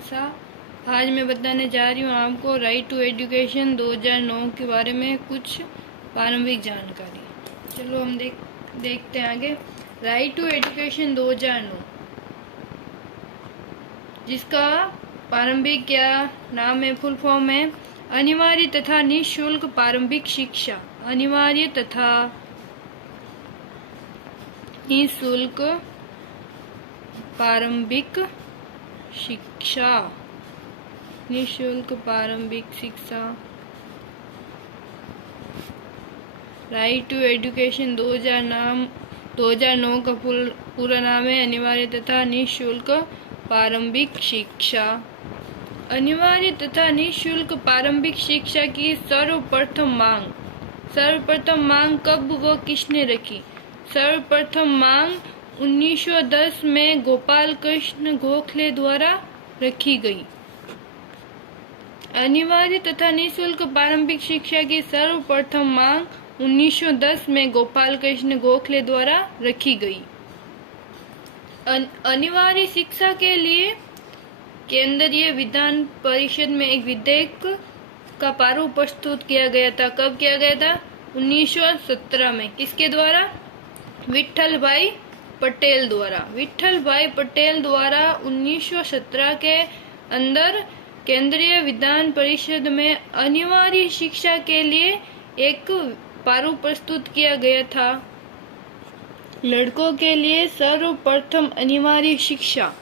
सा। आज मैं बताने जा रही हूँ आपको राइट टू एजुकेशन 2009 के बारे में कुछ प्रारंभिक जानकारी। चलो हम देखते हैं आगे। राइट टू एजुकेशन 2009, जिसका प्रारंभिक क्या नाम है, फुल फॉर्म है अनिवार्य तथा निःशुल्क प्रारंभिक शिक्षा। अनिवार्य तथा निःशुल्क प्रारंभिक शिक्षा। निःशुल्क प्रारंभिक शिक्षा। राइट टू एजुकेशन 2009 का पूरा नाम है अनिवार्य तथा निःशुल्क प्रारंभिक शिक्षा। अनिवार्य तथा निःशुल्क प्रारंभिक शिक्षा की सर्वप्रथम मांग कब व किसने रखी? सर्वप्रथम मांग 1910 में गोपाल कृष्ण गोखले द्वारा रखी गई। अनिवार्य तथा निःशुल्क प्रारंभिक शिक्षा की सर्वप्रथम मांग 1910 में गोपाल कृष्ण गोखले द्वारा रखी गई। अनिवार्य शिक्षा के लिए केंद्रीय विधान परिषद में एक विधेयक का प्रारूप प्रस्तुत किया गया था। कब किया गया था? 1917 में। किसके द्वारा? विट्ठल भाई पटेल द्वारा। विट्ठल भाई पटेल द्वारा 1917 के अंदर केंद्रीय विधान परिषद में अनिवार्य शिक्षा के लिए एक प्रारूप प्रस्तुत किया गया था। लड़कों के लिए सर्वप्रथम अनिवार्य शिक्षा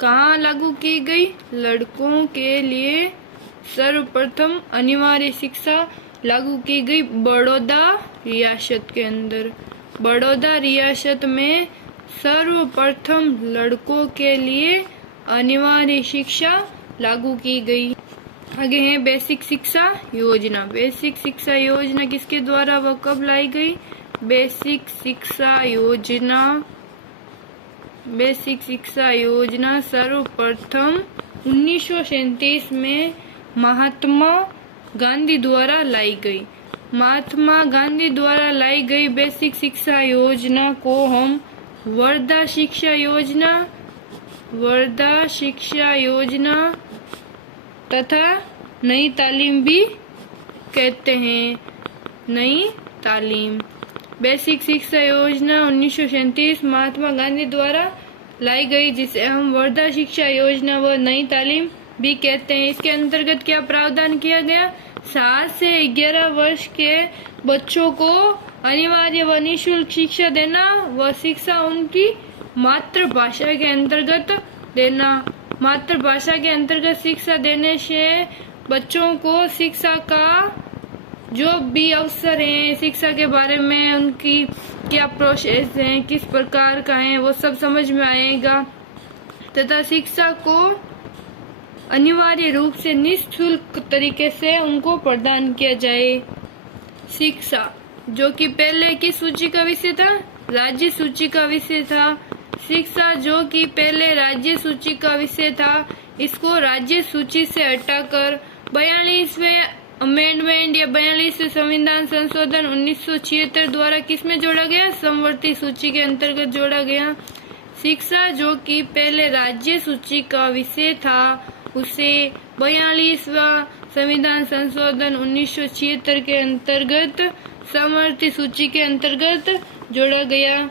कहाँ लागू की गई? लड़कों के लिए सर्वप्रथम अनिवार्य शिक्षा लागू की गई बड़ौदा रियासत के अंदर। बड़ौदा रियासत में सर्वप्रथम लड़कों के लिए अनिवार्य शिक्षा लागू की गई। आगे है बेसिक शिक्षा योजना। बेसिक शिक्षा योजना किसके द्वारा व कब लाई गई? बेसिक शिक्षा योजना सर्वप्रथम 1937 में महात्मा गांधी द्वारा लाई गई। महात्मा गांधी द्वारा लाई गई बेसिक शिक्षा योजना को हम वर्धा शिक्षा योजना तथा नई तालीम भी कहते हैं। नई तालीम। बेसिक शिक्षा योजना 1937 महात्मा गांधी द्वारा लाई गई, जिसे हम वर्धा शिक्षा योजना व नई तालीम भी कहते हैं। इसके अंतर्गत क्या प्रावधान किया गया? 7 से 11 वर्ष के बच्चों को अनिवार्य व निःशुल्क शिक्षा देना व शिक्षा उनकी मातृभाषा के अंतर्गत देना। मातृभाषा के अंतर्गत शिक्षा देने से बच्चों को शिक्षा का जो भी अवसर है, शिक्षा के बारे में उनकी क्या प्रोसेस है, किस प्रकार का है, वो सब समझ में आएगा तथा शिक्षा को अनिवार्य रूप से निःशुल्क तरीके से उनको प्रदान किया जाए। शिक्षा जो कि पहले की सूची का विषय था, राज्य सूची का विषय था। शिक्षा जो कि पहले राज्य सूची का विषय था, इसको राज्य सूची से हटाकर 42वें अमेंडमेंट या 42वें संविधान संशोधन 1976 द्वारा किसमें जोड़ा गया? समवर्ती सूची के अंतर्गत जोड़ा गया। शिक्षा जो कि पहले राज्य सूची का विषय था, उसे 42वां संविधान संशोधन 1976 के अंतर्गत समवर्ती सूची के अंतर्गत जोड़ा गया।